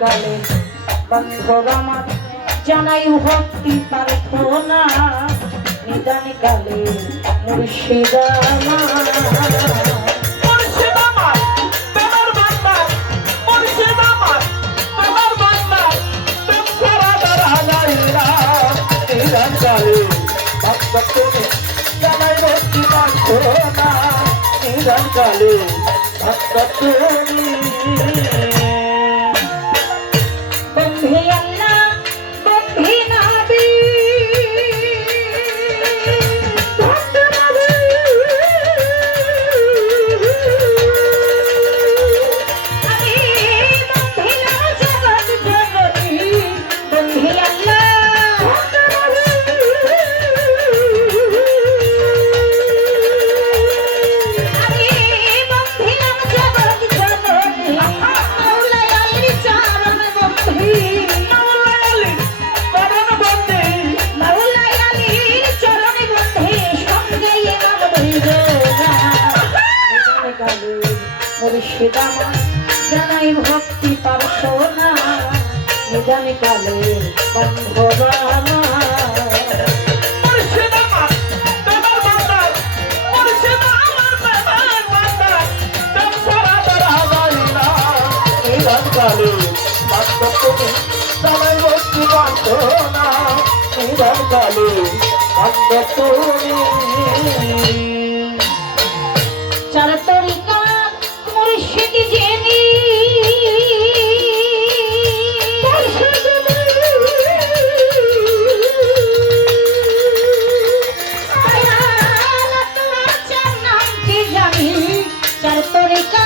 কালে বান্ধব আমার জানাই ভক্তি প্রার্থনা নিদান কালে মুর্শিদ আমার কালে ভক্তি বন্ধি আল্লাহ বন্ধি নবী মুর্শিদ আমার জানাই ভক্তি প্রার্থনা নিদান কালে বান্ধব কালে সবাই ভক্তি প্রার্থনা নিদান কালে চার তরিকা মুর্শিদ জেনি নামটি জানি চার তরিকা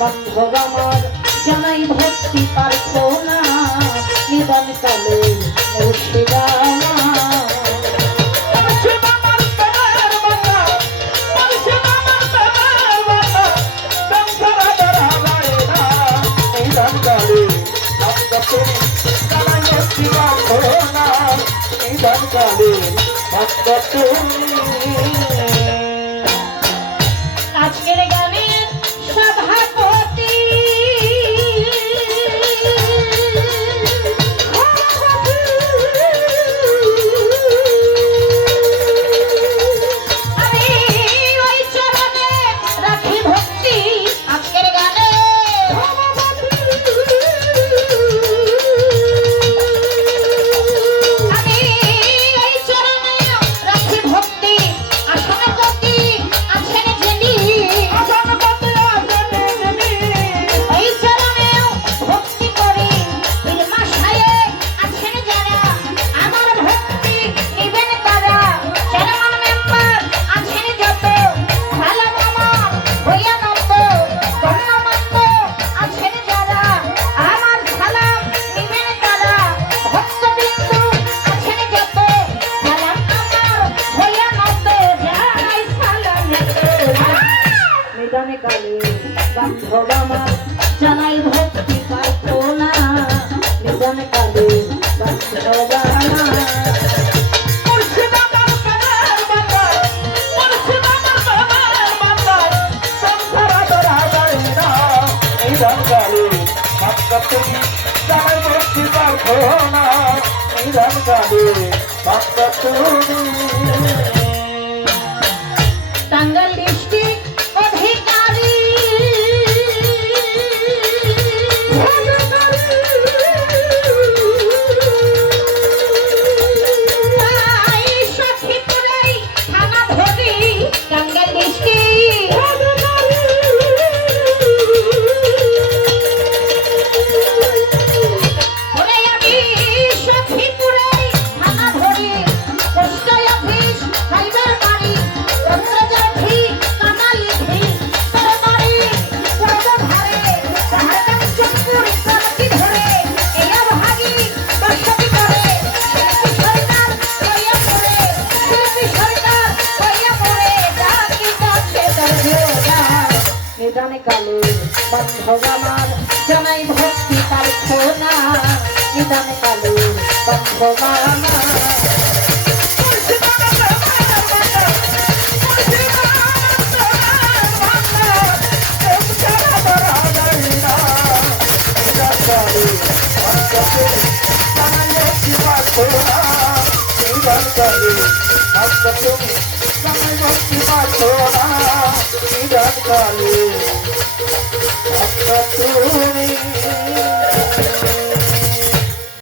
বান্ধব আমার জানাই ভক্তি প্রার্থনা নিদান কালে মুর্শিদ আজকের গানের সভাপতি আমি ওই চরণে রাখি ভক্তি আজকের গানে আমি ওই চরণে রাখি ভক্তি আসনে গতি আছেন যিনি ওই চরণে ভক্তি করি বিলমা সায়ে আছেন যারা আমার ভক্তি নিবেন তারা চেয়ারম্যান মেম্বার আছেন যত সালাম আমার হইয়া নত গণ্যমান্য আছেন যারা আমার সালাম নিবেন তারা ভক্তবিন্দু আছেন যত সালাম আমার হইয়া নত যাই সালাম নিদান কালে বান্ধব আমার জানাই ভক্তি প্রার্থনা নিদান কালে বান্ধব টাঙ্গাইল ডিস্ট্রিক্ট অধিকারী সখীপুরেই থানা ধরি টাঙ্গাইল ডিস্ট্রিক্ট আমি সখীপুরেই থানা ধরি পোস্ট অফিস ফাইবার বাড়ি 15,000 ফিট বান্ধব আমার জানাই ভক্তি প্রার্থনা নিদান কালে বান্ধব আমার Kalu,